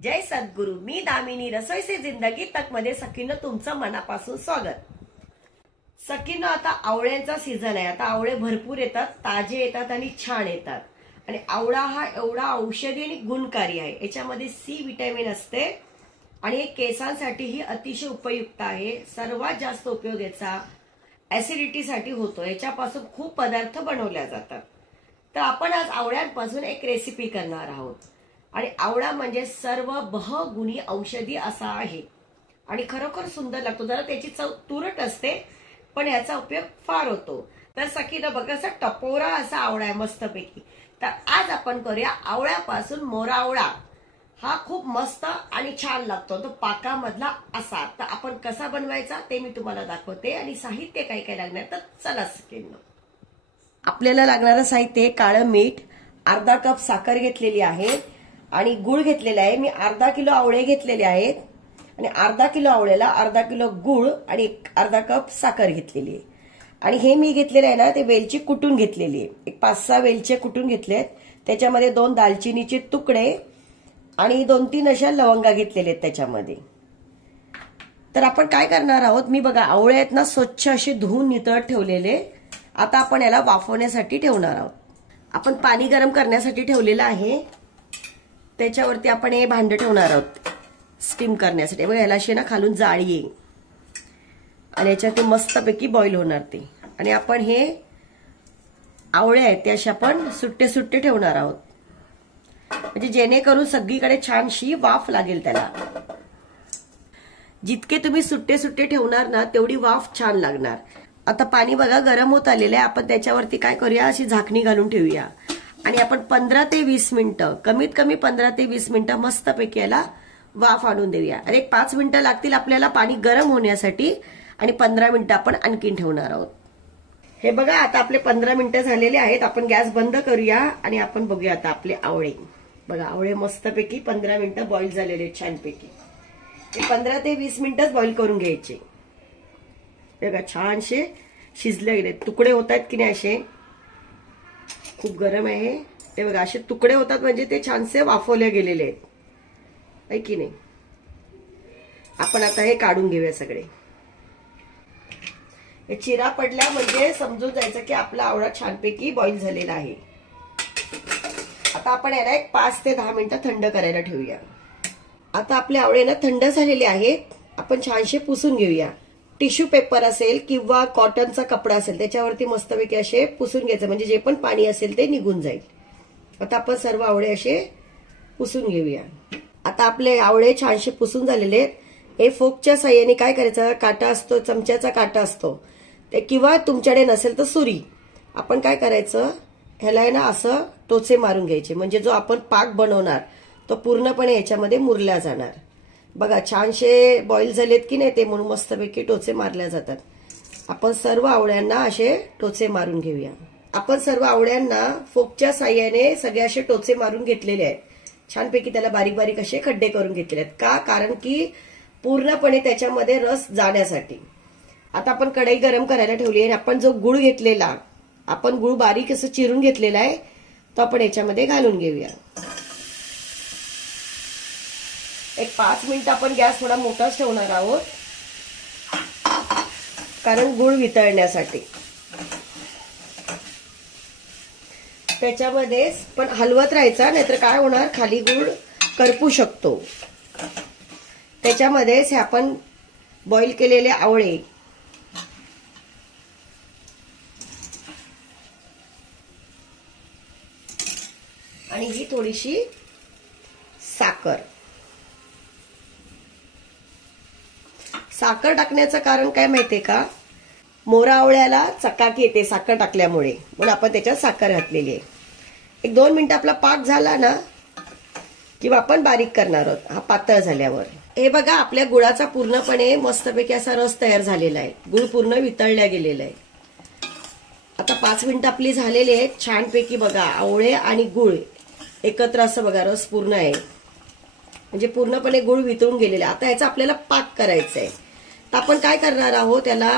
जय सद्गुरु। मी दामिनी रसोई से जिंदगी तक मध्ये सखीनं तुमचं मनापासून स्वागत। सखीनं आता आवळ्यांचा सीझन आहे। आता आवळे भरपूर येतात, ताजे येतात आणि छान येतात। आणि आवळा हा एवढा औषधी आणि गुणकारी आहे। याच्यामध्ये सी विटॅमिन असते आणि हे केसांसाठीही अतिशय उपयुक्त आहे। सर्वात जास्त उपयोग याचा ऍसिडिटी साठी होतो। याच्यापासून खूप पदार्थ बनवले जातात। तर आपण आज आवळ्यांपासून एक रेसिपी करणार आहोत। आणि आवळा म्हणजे सर्व बहुगुणी औषधी असा आहे आणि खरोखर सुंदर लागतो। जरा त्याची चव तुरट असते पण याचा उपयोग फार होतो। तर सखीनं बघा असा टपोरा असा आवळा आहे मस्तपैकी। तर आज आपण करूया आवळ्यापासून मोरावळा। हा खूप मस्त आणि छान लागतो, तो पाकामधला असा। तर आपण कसा बनवायचा ते मी तुम्हाला दाखवते आणि साहित्य काय काय लागणार तर चला सखीनं। आपल्याला लागणारं साहित्य काळं मीठ, अर्धा कप साखर घेतलेली आहे आणि गुळ घेतलेला आहे। मी अर्धा किलो आवळे घेतलेले आहेत आणि अर्धा किलो आवळ्याला अर्धा किलो गुळ आणि अर्धा कप साखर घेतलेली आहे। आणि हे मी घेतलेलं आहे ना ते वेलची कुटून घेतलेली आहे। एक 5-6 वेलचे कुटून घेतलेत, त्याच्यामध्ये 2 दालचिनीचे तुकडे आणि 2-3 अशा लवंगा घेतलेले आहेत त्याच्यामध्ये। तर आपण काय करणार आहोत, मी बघा आवळे आहेत ना स्वच्छ असे धुवून नितळत ठेवलेले। आता आपण याला वाफवण्यासाठी ठेवणार आहोत। आपण पाणी गरम करण्यासाठी ठेवलेलं आहे, त्याच्यावरती आपण हे भांड ठेवणार आहोत स्टीम करण्यासाठी। बघा याला अशी ना खालून जाळी आहे आणि याच्यात ते मस्तपैकी बॉईल होणार ते। आणि आपण हे आवळे आहेत ते असे आपण सुट्टे सुट्टे ठेवणार आहोत, म्हणजे जेणेकरून सगळीकडे छानशी वाफ लागेल त्याला। जितके तुम्ही सुट्टे सुट्टे ठेवणार ना तेवढी वाफ छान लागणार। आता पाणी बघा गरम होत आलेलं आहे, आपण त्याच्यावरती काय करूया अशी झाकणी घालून ठेवूया आणि आपण 15 ते 20 मिनिटं, कमीत कमी 15 ते 20 मिनिटं मस्तपैकी याला वाफ आणून देऊया। अरे 5 मिनिटं लागतील आपल्याला पाणी गरम होण्यासाठी आणि 15 मिनिटं आपण आणखीन ठेवणार आहोत। हे बघा आता आपले 15 मिनिटं झालेले आहेत। आपण गॅस बंद करूया आणि आपण बघूया आता आपले आवळे। बघा आवळे मस्तपैकी 15 मिनिटं बॉईल झालेले आहेत छानपैकी। हे 15 ते 20 मिनिटच बॉईल करून घ्यायचे। बघा छानशे शिजले गेले, तुकडे होत आहेत की नाही असे, खूप गरम आहे ते बघा असे तुकडे होतात म्हणजे ते छानसे वाफवले गेलेले आहेत आहे की नाही। आपण आता हे काढून घेऊया सगळे। हे चिरा पडला म्हणजे समजून जायचं की आपला आवळा छानपैकी बॉईल झालेला आहे। आता आपण याला एक 5 ते 10 मिनिटं थंड करायला ठेवूया। आता आपले आवळे ना थंड झालेले आहेत, आपण छानशे पुसून घेऊया। टिश्यू पेपर असेल किंवा कॉटनचा कपडा असेल त्याच्यावरती मस्तपैकी असे पुसून घ्यायचं, म्हणजे जे पण पाणी असेल ते निघून जाईल। आता आपण सर्व आवळे असे पुसून घेऊया। आता आपले आवळे छानशे पुसून झालेले आहेत। हे फोकच्या साह्याने काय करायचं, काटा असतो चमच्याचा काटा असतो ते, किंवा तुमच्याकडे नसेल तर सुरी, आपण काय करायचं ह्याला आहे ना असं टोचे मारून घ्यायचे, म्हणजे जो आपण पाक बनवणार तो पूर्णपणे याच्यामध्ये मुरला जाणार। बघा छानशे बॉईल झालेत की नाही ते, म्हणून मस्तपैकी टोचे मारल्या जातात। आपण सर्व आवळ्यांना असे टोचे मारून घेऊया। आपण सर्व आवळ्यांना फोकच्या साह्याने सगळे असे टोचे मारून घेतलेले आहेत। छानपैकी त्याला बारीक बारीक असे खड्डे करून घेतलेले आहेत। का, कारण की पूर्णपणे त्याच्यामध्ये रस जाण्यासाठी। आता आपण कढई गरम करायला ठेवली आहे। आपण जो गुळ घेतलेला, आपण गुळ बारीक असं चिरून घेतलेला आहे तो आपण याच्यामध्ये घालून घेऊया। एक 5 मिनिटं आपण गॅस थोडा मोठाच ठेवणार आहोत, कारण गुळ वितळण्यासाठी। त्याच्यामध्ये पण हलवत राहायचा, नाहीतर काय होणार खाली गुळ करपू शकतो। त्याच्यामध्येच हे आपण बॉईल केलेले आवळे आणि ही थोडीशी साखर। साखर टाकण्याचं कारण काय माहितीये का, मोरा आवळ्याला चकाकी येते साखर टाकल्यामुळे, म्हणून आपण त्याच्यात साखर घातलेली आहे। एक 2 मिनिटं आपला पाक झाला ना किंवा आपण बारीक करणार आहोत हा पातळ झाल्यावर। हे बघा आपल्या गुळाचा पूर्णपणे मस्तपैकी असा रस तयार झालेला आहे, गुळ पूर्ण वितळल्या गेलेला आहे। आता 5 मिनिटं आपली झालेली आहेत छानपैकी। बघा आवळे आणि गुळ एकत्र असं बघा रस पूर्ण आहे, म्हणजे पूर्णपणे गुळ वितळून गेलेला आहे। आता याचा आपल्याला पाक करायचा आहे। तर आपण काय करणार आहोत, त्याला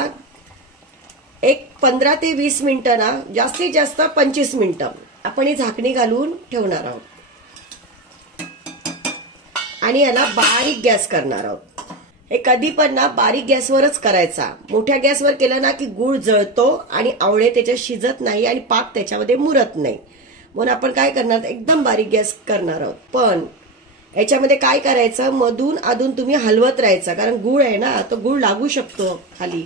एक 15 ते 20 मिनिटं ना, जास्तीत जास्त 25 मिनिटं आपण ही झाकणी घालून ठेवणार आहोत। आणि याला बारीक गॅस करणार आहोत. हे कधी पण ना बारीक गॅसवरच करायचा. मोठ्या गॅसवर केलं ना की गुळ जळतो आणि आवळे त्याच्यात शिजत नाही आणि पाक त्याच्यामध्ये मुरत नाही. म्हणून आपण काय करणार, एकदम बारीक गॅस करणार आहोत. पण याच्यामध्ये काय करायचं, मधून अधून तुम्ही हलवत राहायचं, कारण गुळ आहे ना, तो गुळ लागू शकतो खाली.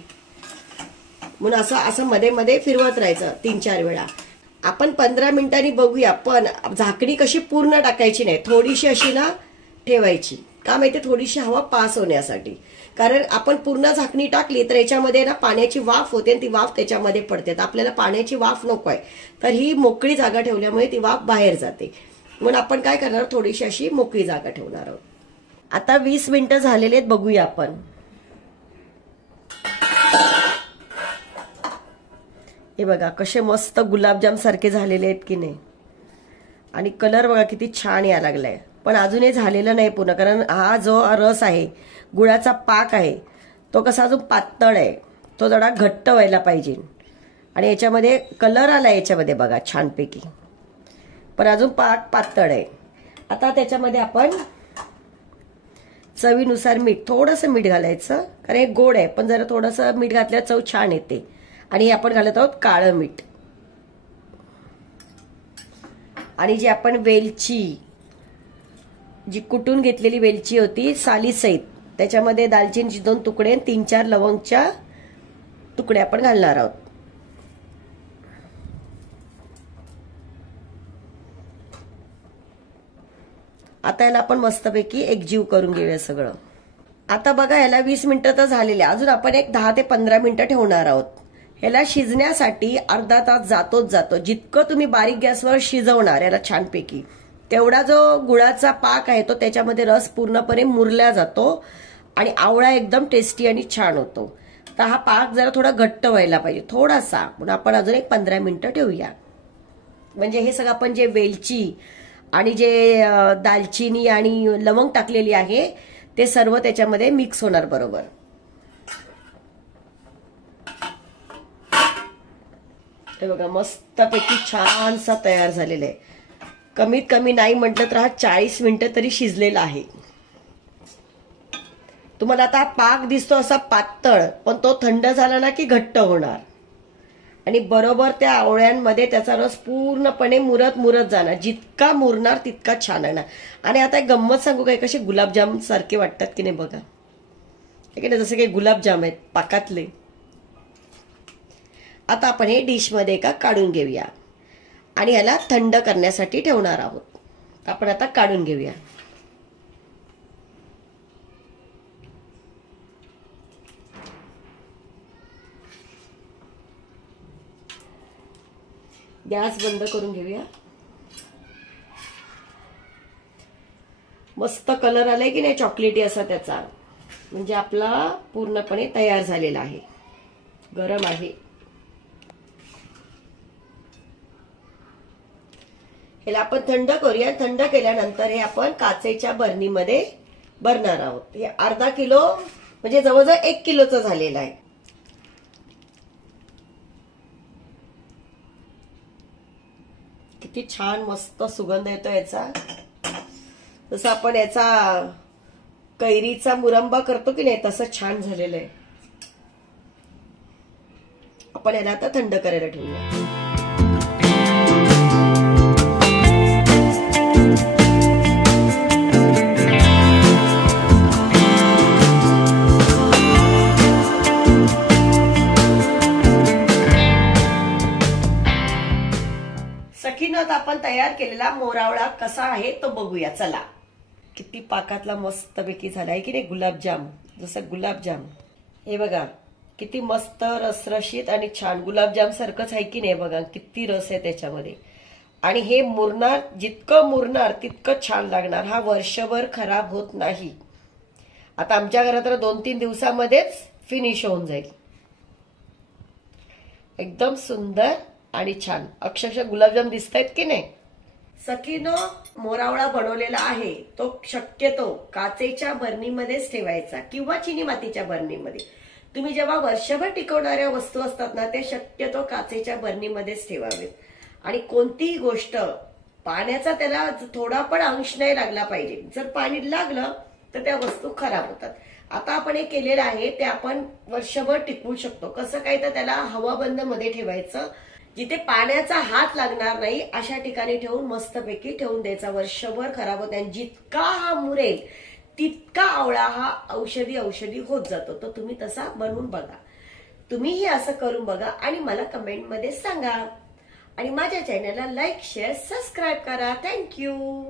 म्हणून असं मध्ये मध्ये फिरवत राहायचं 3-4 वेळा. आपण 15 मिनिटांनी बघूया. पण झाकणी कशी पूर्ण टाकायची नाही, थोडीशी अशी ना ठेवायची. का माहिती, थोडीशी हवा पास होण्यासाठी. कारण आपण पूर्ण झाकणी टाकली तर याच्यामध्ये ना पाण्याची वाफ होते आणि ती वाफ त्याच्यामध्ये पडते. आपल्याला पाण्याची वाफ नको आहे, तर ही मोकळी जागा ठेवल्यामुळे ती वाफ बाहेर जाते. म्हणून आपण काय करणार, थोडीशी अशी मोकळी जागा ठेवणार आहोत. आता 20 मिनिटं झालेले आहेत, बघूया आपण. हे बघा कसे मस्त गुलाबजाम सारखे झालेले आहेत की नाही. आणि कलर बघा किती छान यायला लागलाय. पण अजूनही झालेलं नाही पूर्ण, कारण हा जो रस आहे, गुळाचा पाक आहे, तो कसा अजून पातळ आहे, तो जरा घट्ट व्हायला पाहिजे. आणि याच्यामध्ये कलर आला याच्यामध्ये बघा छानपैकी, पण अजून पाक पातळ आहे. आता त्याच्यामध्ये आपण चवीनुसार मीठ, थोडंसं मीठ घालायचं, कारण हे गोड आहे, पण जरा थोडंसं मीठ घातल्यावर चव छान येते. आणि आपण घालत आहोत काळं मीठ. आणि जी आपण वेलची, जी कुटून घेतलेली वेलची होती सालीसहित, त्याच्यामध्ये दालचिनीचे 2 तुकडे, 3-4 लवंगच्या तुकडे आपण घालणार आहोत. आता याला आपण मस्तपैकी एकजीव करून घेऊया सगळं. आता बघा याला 20 मिनिटं तर झालेले, अजून आपण एक 10 ते 15 मिनिटं ठेवणार आहोत. ह्याला शिजण्यासाठी अर्धा तास जातोच जातो. जितकं तुम्ही बारीक गॅसवर शिजवणार याला छानपैकी, तेवढा जो गुळाचा पाक आहे तो त्याच्यामध्ये रस पूर्णपणे मुरला जातो आणि आवळा एकदम टेस्टी आणि छान होतो. तर हा पाक जरा थोडा घट्ट व्हायला पाहिजे थोडासा, म्हणून आपण अजून एक 15 मिनिटं ठेवूया. म्हणजे हे सगळं आपण जे वेलची आणि जे दालचिनी आणि लवंग टाकलेली आहे ते सर्व त्याच्यामध्ये मिक्स होणार बरोबर. हे बघा मस्तपैकी छानसा तयार झालेला आहे. कमीत कमी नाही म्हटलं तर हा 40 मिनिटं तरी शिजलेला आहे. तुम्हाला आता पाक दिसतो असा पातळ, पण तो थंड झाला ना की घट्ट होणार आणि बरोबर त्या आवळ्यांमध्ये त्याचा रस पूर्णपणे मुरत मुरत जाणार. जितका मुरणार तितका छान येणार. आणि आता एक गंमत सांगू काय, कसे गुलाबजाम सारखे वाटतात की नाही बघा, ठीक आहे, जसं काही गुलाबजाम आहेत पाकातले. आता आपण हे डिशमध्ये एका काढून घेऊया आणि याला थंड करण्यासाठी ठेवणार आहोत. आपण आता काढून घेऊया. गॅस बंद करून घेऊया. मस्त कलर आलाय की नाही चॉकलेटी असा त्याचा, म्हणजे आपला पूर्णपणे तयार झालेला आहे. गरम आहे. याला आपण थंड करूया. थंड केल्यानंतर हे आपण काचेच्या बरणीमध्ये भरणार आहोत. हे अर्धा किलो म्हणजे जवळजवळ 1 किलोचं झालेलं आहे. किती छान मस्त सुगंध येतो याचा. जसं आपण याचा कैरीचा मुरंबा करतो की नाही तसं छान झालेलं आहे. आपण याला आता थंड करायला ठेवूया. सखीनं आपण तयार केलेला मोरावळा कसा आहे तो बघूया चला. किती पाकातला मस्तपैकी झाला आहे की नाही गुलाबजाम, जसं गुलाबजाम. हे बघा किती मस्त रसरशीत आणि छान गुलाबजाम सारखंच आहे की नाही. बघा किती रस आहे त्याच्यामध्ये. आणि हे मुरणार, जितकं मुरणार तितकं छान लागणार. हा वर्षभर खराब होत नाही. आता आमच्या घरात तर 2-3 दिवसामध्येच फिनिश होऊन जाईल. एकदम सुंदर आणि छान अक्षरशः गुलाबजाम दिसतायत की नाही. सखीनं मोरावळा बनवलेला आहे तो शक्यतो काचेच्या बरणीमध्येच ठेवायचा किंवा चिनी मातीच्या बरणीमध्ये. तुम्ही जेव्हा वर्षभर टिकवणाऱ्या वस्तू असतात ना ते शक्यतो काचेच्या बरणीमध्येच ठेवावेत. आणि कोणतीही गोष्ट पाण्याचा त्याला थोडा पण अंश नाही लागला पाहिजे. जर पाणी लागलं तर त्या वस्तू खराब होतात. आता आपण हे केलेलं आहे ते आपण वर्षभर टिकवू शकतो. कसं काय, तर त्याला हवाबंद मध्ये ठेवायचं, जिथे पाण्याचा हात लागणार नाही अशा ठिकाणी ठेवून मस्तपैकी ठेवून द्यायचा. वर्षभर खराब होत नाही. जितका हा मुरेल तितका आवळा हा औषधी होत जातो. तर तुम्ही तसा बनवून बघा. तुम्हीही असं करून बघा आणि मला कमेंटमध्ये सांगा. आणि माझ्या चॅनलला लाईक, शेअर, सबस्क्राईब करा. थँक्यू.